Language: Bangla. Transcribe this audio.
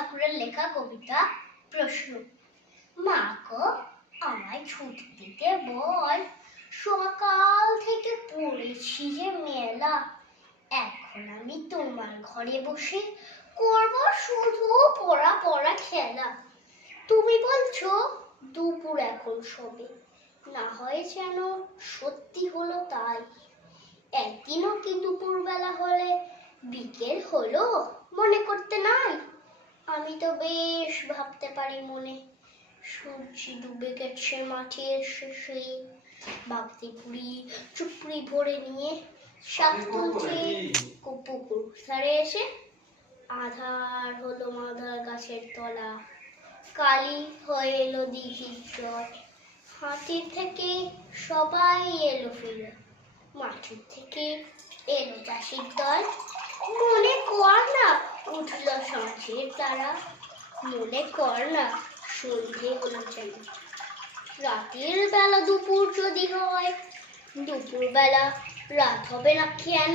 ঠাকুরের লেখা কবিতা প্রশ্ন। মা গো, আমায় ছুটি দিতে বল, সকাল থেকে পড়েছি যে মেলা। এখন আমি তোমার ঘরে বসে করব শুধু পড়া পড়া খেলা। তুমি বলছো দুপুর এখন সবে, না হয় যেন সত্যি হলো তাই। একদিনও কি দুপুর বেলা হলে বিকেল হলো মনে করতে নাই? আমি তো বেশ ভাবতে পারি মনে, সূর্য ডুবে গেছে মাঠের শেষে, বাগদি পুরি চুপড়ি ভরে নিয়ে শাক তুলছে পুকুর ধারে এসে। আধার হলো মাদার গাছের তলা, কালি হয়ে এলো দিঘির জল। হাতির থেকে সবাই এলো ফিরে, মাঠের থেকে এলো চাষির দল। মনে কর না উঠল সঞ্চের তারা, মনে কর না সন্ধে হলো যেন। রাতের বেলা দুপুর যদি হয়, দুপুর বেলা রাত হবে না কেন?